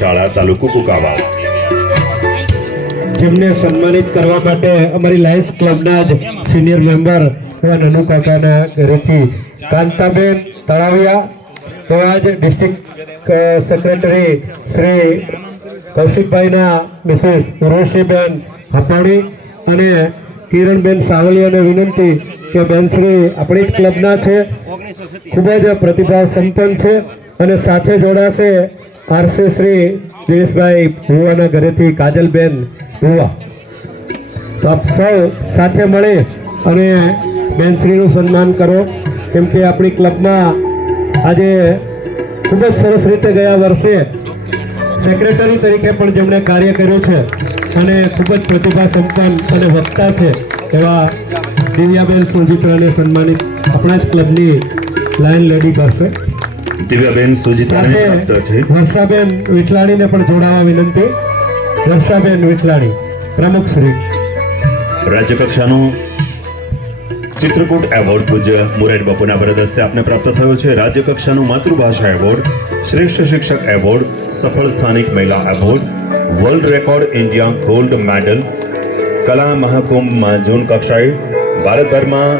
શાળા તાલુકો કુકાવા જેમને સન્માનિત કરવા માટે અમારી લાયન્સ ક્લબના જ સિનિયર મેમ્બર એવા નનુ કાકાના ઘરેથી કાંતાબેન તળાવિયા એવા જ ડિસ્ટ્રિક્ટ સેક્રેટરી શ્રી કૌશિકભાઈના મિસિસ ઉર્વશીબેન હપાણી અને કિરણબેન સાવલિયાને વિનંતી કે બેનશ્રી આપણી જ ક્લબના છે. ખૂબ જ પ્રતિભા સંપન્ન છે અને સાથે જોડાશે આરસી શ્રી દિનેશભાઈ ભુવાના ઘરેથી કાજલબેન ભુવા. તો આપ સૌ સાથે મળી અને બેનશ્રીનું સન્માન કરો. કેમ કે આપણી ક્લબમાં આજે ખૂબ જ સરસ રીતે ગયા વર્ષે સેક્રેટરી તરીકે પણ જેમણે કાર્ય કર્યું છે અને ખૂબ જ પ્રતિભા સંપન્ન અને વક્તા છે એવા દિવ્યાબેન સુજીત્રાને સન્માનિત આપણા જ ક્લબની લાયન લેડી કરશે દિવ્યાબેન સુજીતાને પ્રાપ્ત છે. વર્ષાબેન વિઠલાણીને પણ જોડાવા વિનંતી. વર્ષાબેન વિઠલાણી પ્રમુખ શ્રી. રાજ્ય કક્ષાનો ચિત્રકૂટ એવોર્ડ પૂજ્ય મુરારી બાપુના વરદ આપને પ્રાપ્ત થયો છે. રાજ્ય કક્ષાનો માતૃભાષા એવોર્ડ શ્રેષ્ઠ શિક્ષક એવોર્ડ સફળ સ્થાનિક મહિલા award world record India gold medal કલા મહાકુંભમાં ઝોન કક્ષાએ ભારતભરમાં